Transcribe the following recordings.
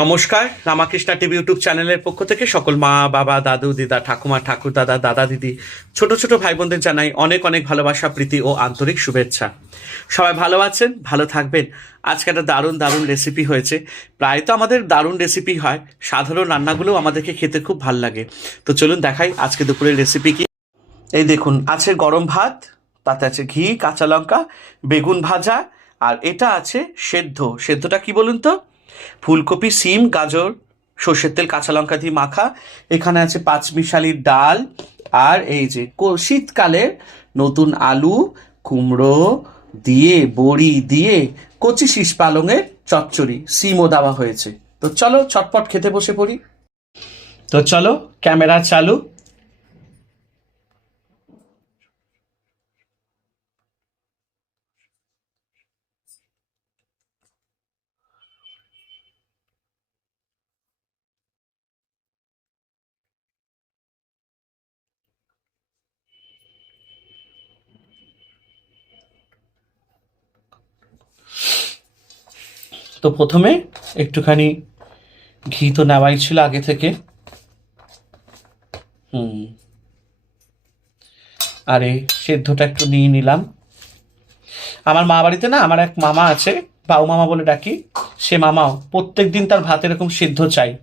নমস্কার, Ramakrishna TV YouTube চ্যানেলের পক্ষ থেকে সকল মা, বাবা, দাদু, দিদা, ঠাকুমা ঠাকুর দাদা দাদা দিদি ছোট ছোট ভাই বোনদের জানাই অনেক অনেক ভালোবাসা, প্রীতি ও আন্তরিক শুভেচ্ছা। সবাই ভালো আছেন? ভালো থাকবেন? আজকে একটা দারুণ দারুণ রেসিপি হয়েছে। প্রায় তো আমাদের দারুণ রেসিপি হয়। সাধারণ রান্নাগুলো আমাদেরকে খেতে খুব ভালো লাগে। তো চলুন দেখাই আজকে দুপুরের রেসিপি কি। এই দেখুন, আছে গরম ভাত, তাতে আছে ঘি, কাঁচা লঙ্কা, বেগুন ভাজা, আর এটা আছে সেদ্ধ। সেদ্ধটা কি বলুন তো? ফুলকপি, সিম, গাজর, সর্ষের তেল, কাঁচা লঙ্কা দিয়ে মাখা। এখানে আছে পাঁচমিশালির ডাল। আর এই যে শীতকালের নতুন আলু, কুমড়ো দিয়ে, বড়ি দিয়ে কচি শীষ পালংয়ের চচ্চড়ি, সিমও দেওয়া হয়েছে। তো চলো চটপট খেতে বসে পড়ি। তো চলো, ক্যামেরা চালু। তো প্রথমে একটুখানি ঘি তো নেওয়াই ছিল আগে থেকে। হুম। আরে সেদ্ধটা একটু নিয়ে নিলাম। আমার মা বাড়িতে না, আমার এক মামা আছে, বাউ মামা বলে ডাকি, সে মামাও প্রত্যেক দিন তার ভাত এরকম সেদ্ধ চাই।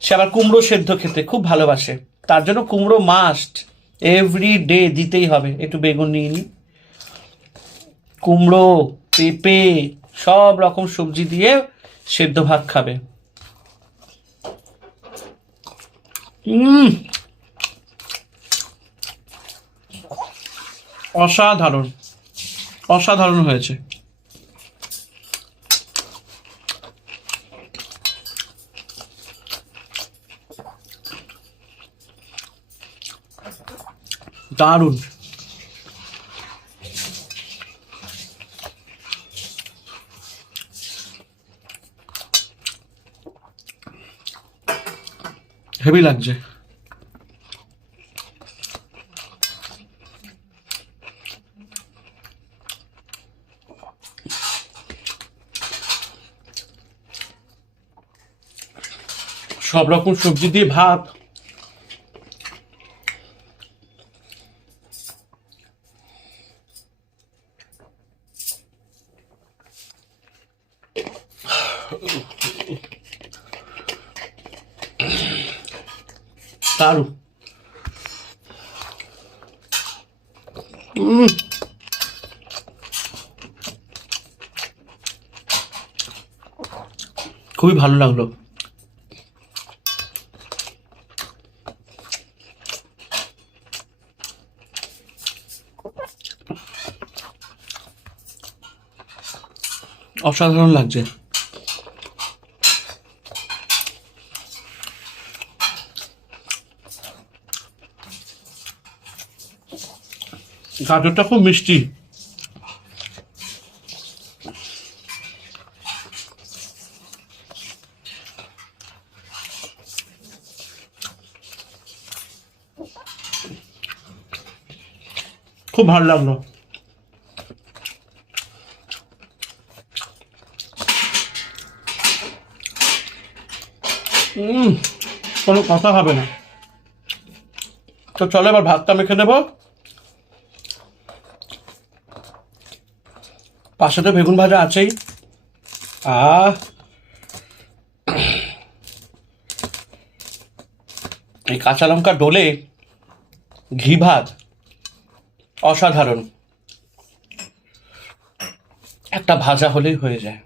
সে আবার কুমড়ো সেদ্ধ খেতে খুব ভালোবাসে। তার জন্য কুমড়ো মাস্ট এভরি ডে দিতেই হবে। একটু বেগুন নিয়ে নিই কুমড়ো, পেঁপে সব রকম সবজি দিয়ে সেদ্ধ ভাত খাবে। অসাধারণ অসাধারণ হয়েছে। দারুণ। হেভি লাগছে। সব রকম সবজি দিয়ে ভাত। দারুণ উম। খুবই ভালো লাগল। অসাধারণ লাগছে। গাজরটা খুব মিষ্টি। খুব ভালো লাগল। কোনো কথা হবে না। তো চলো এবার ভাতটা মেখে নেব। পাশে তো বেগুন ভাজা আছেই। আহ। এই কাঁচা লঙ্কা ডোলে ঘি ভাত অসাধারণ। একটা ভাজা হলেই হয়ে যায়।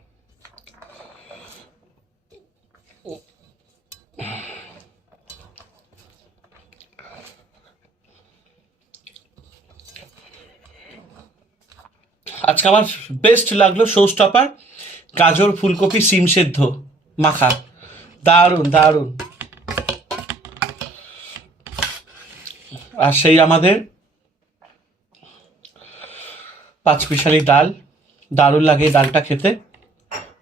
আজকে আমার বেস্ট লাগল শো স্টপার গাজর, ফুলকপি, সিম সেদ্ধ, মাখা। দারুণ দারুণ। আর সেই আমাদের পাঁচমিশালি ডাল। দারুণ লাগে ডালটা খেতে।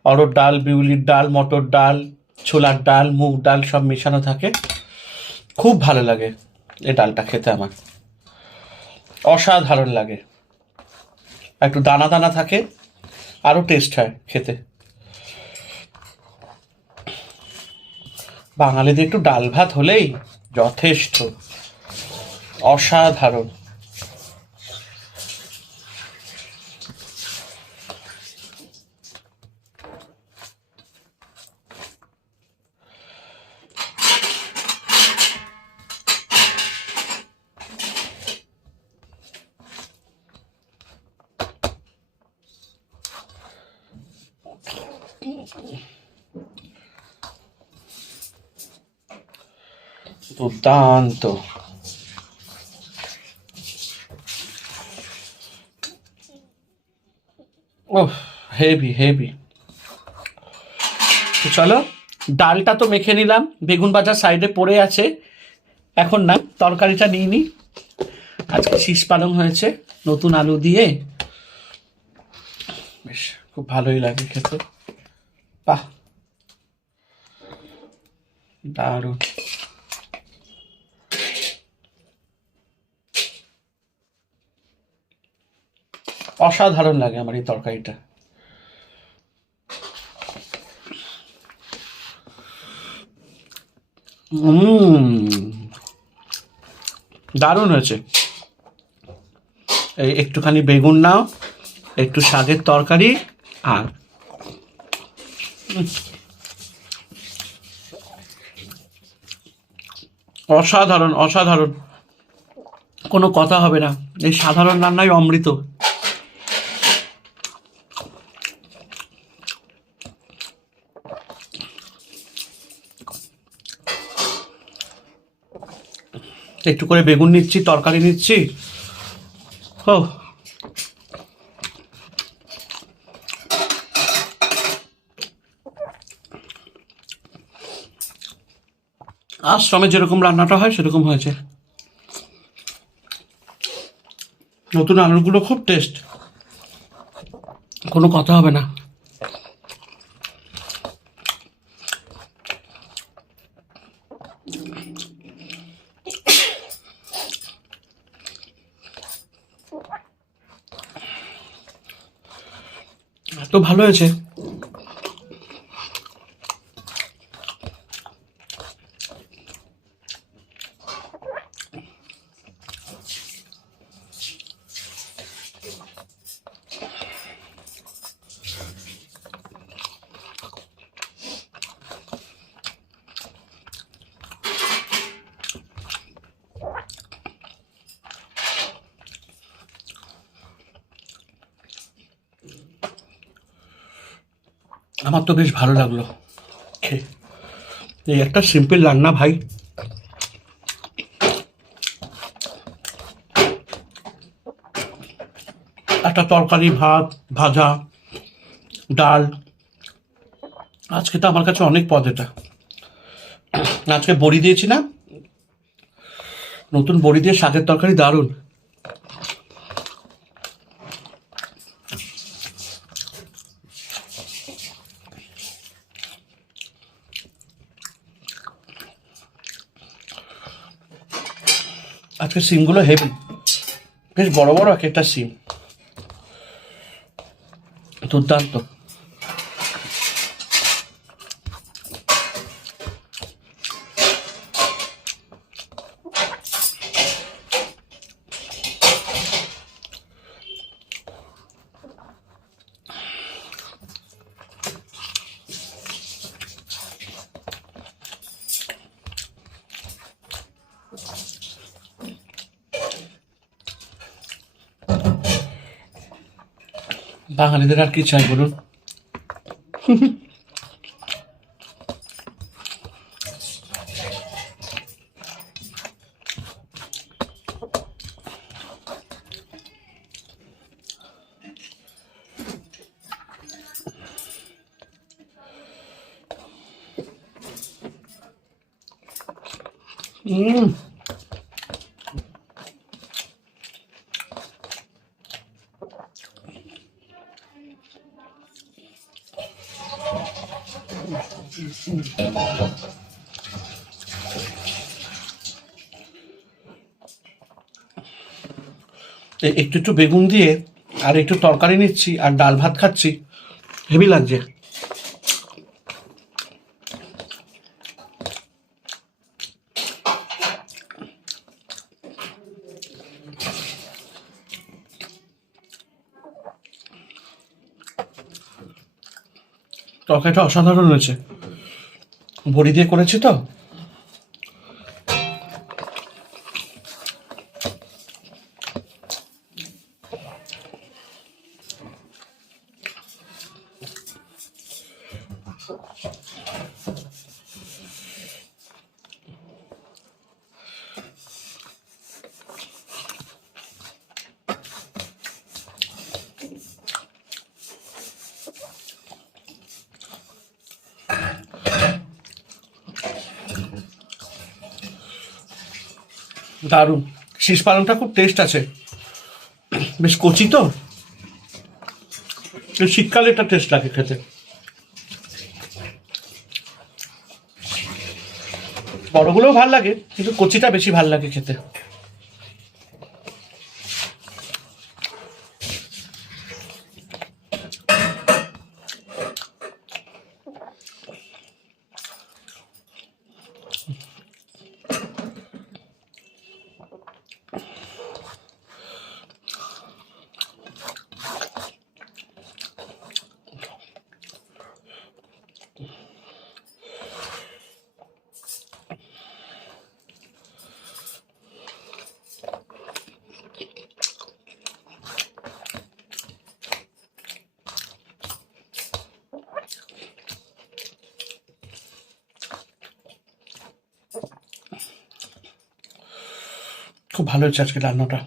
অরড় ডাল, বিউলির ডাল, মটর ডাল, ছোলার ডাল, মুগ ডাল সব মেশানো থাকে। খুব ভালো লাগে এই ডালটা খেতে আমার। অসাধারণ লাগে। একটু দানা দানা থাকে আরও টেস্ট হয় খেতে। বাঙালিদের একটু ডাল ভাত হলেই যথেষ্ট, অসাধারণ। দুর্দান্ত ওহ হেভি হেভি তো চলো, ডালটা তো মেখে নিলাম, বেগুন ভাজা সাইডে পড়ে আছে। এখন না, তরকারিটা নিই নি। আজকে শীষ পালং হয়েছে, নতুন আলু দিয়ে। বেশ, খুব ভালোই লাগে খেতে। বাহ। দারুণ। অসাধারণ লাগে আমার এই তরকারিটা। দারুণ হয়েছে। এই একটুখানি বেগুন নাও, একটু শাকের তরকারি আর অসাধারণ অসাধারণ। কোনো কথা হবে না। এই সাধারণ রান্নাই অমৃত। একটু করে বেগুন নিচ্ছি, তরকারি নিচ্ছি। ও আশ্রমে যেরকম রান্নাটা হয়, সেরকম হয়েছে। নতুন আলুগুলো খুব টেস্ট কোনো কথা হবে না। এত ভালো হয়েছে। আমার তো বেশ ভালো লাগল। খেয়ে এই একটা সিম্পল রান্না ভাই। একটা তরকারি, ভাত, ভাজা, ডাল। আজকে তো আমার কাছে অনেক পদ এটা। আজকে বড়ি দিয়েছি না? নতুন বড়ি দিয়ে শাকের তরকারি দারুণ। আজকে সিমগুলো হেভি বেশ বড় বড় এক একটা সিম। দুর্দান্ত। বাঙালিদের আর কি চাই বলুন? হুম একটু একটু বেগুন দিয়ে আর একটু তরকারি নিচ্ছি আর ডাল ভাত খাচ্ছি। হেভি লাগছে। তরকারিটা অসাধারণ হয়েছে। বড়ি দিয়ে করেছি তো? দারুণ। শীষ পালংটা খুব টেস্ট আছে। বেশ কচি তো? শীতকালে এটা টেস্ট লাগে খেতে। বড়গুলোও ভালো লাগে, কিন্তু কচিটা বেশি ভালো লাগে খেতে। ভালো হয়েছে আজকে রান্নাটা।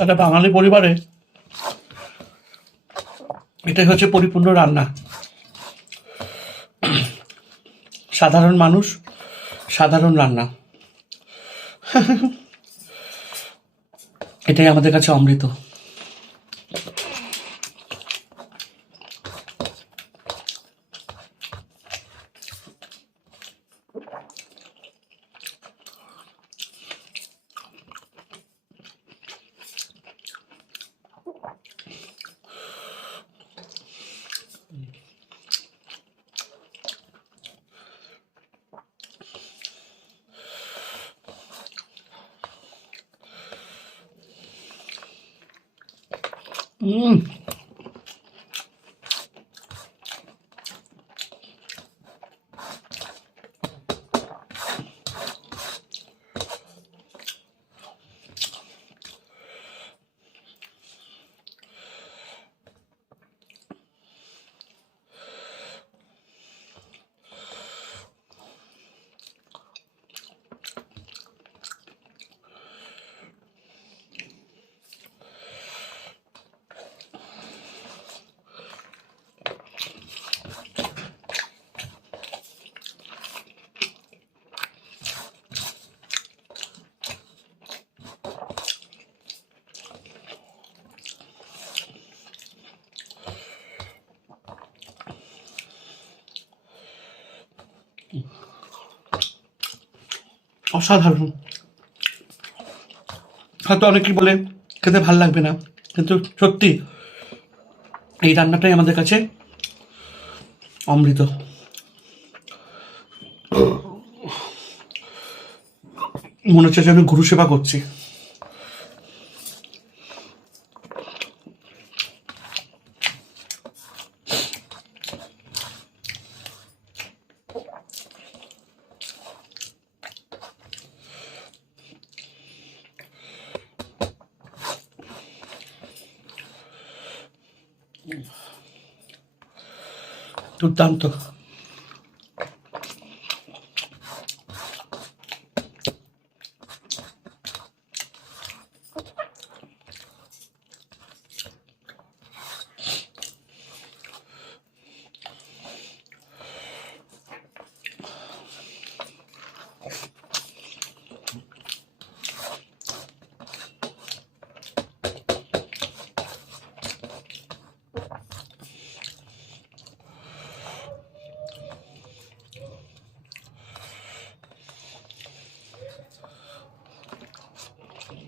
একটা বাঙালি পরিবারে এটাই হচ্ছে পরিপূর্ণ রান্না। সাধারণ মানুষ, সাধারণ রান্না। এটাই আমাদের কাছে অমৃত। হুম অসাধারণ। হয়তো অনেকেই বলে, খেতে ভালো লাগবে না। কিন্তু সত্যি, এই রান্নাটাই আমাদের কাছে অমৃত। মনে হচ্ছে যে আমি গুরু সেবা করছি। দুর্দান্ত।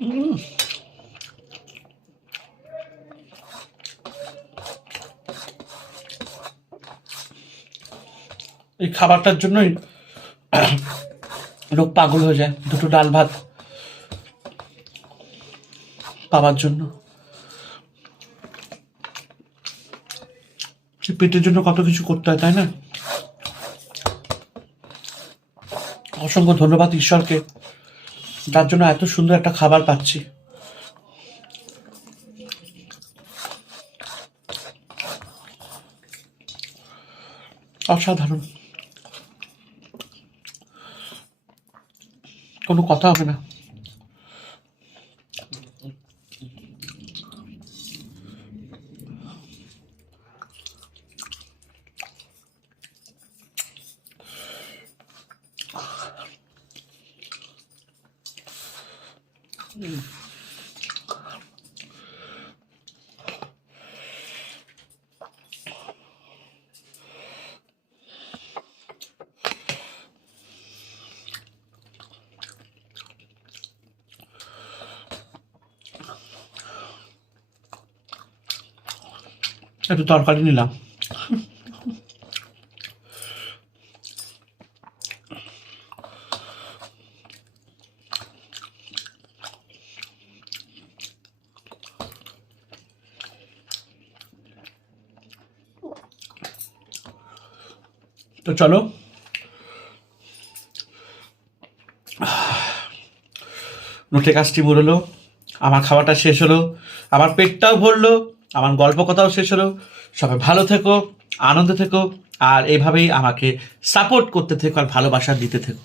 এই খাবারটার জন্যই লোক পাগল হয়ে যায় দুটো ডাল ভাত পাওয়ার জন্য। পেটের জন্য কত কিছু করতে হয়, তাই না? অসংখ্য ধন্যবাদ ঈশ্বরকে। যার জন্য এত সুন্দর একটা খাবার পাচ্ছি। অসাধারণ। কোনো কথা হবে না। একটু তরকারি নিলাম তো চলো। নোটে কাজটি বেরোলো আমার খাওয়াটা শেষ হলো, আমার পেটটাও ভরলো, আমার গল্প কথাও শেষ হলো। সবাই ভালো থেকো, আনন্দে থেকো, আর এভাবেই আমাকে সাপোর্ট করতে থেকো আর ভালোবাসা দিতে থেকো।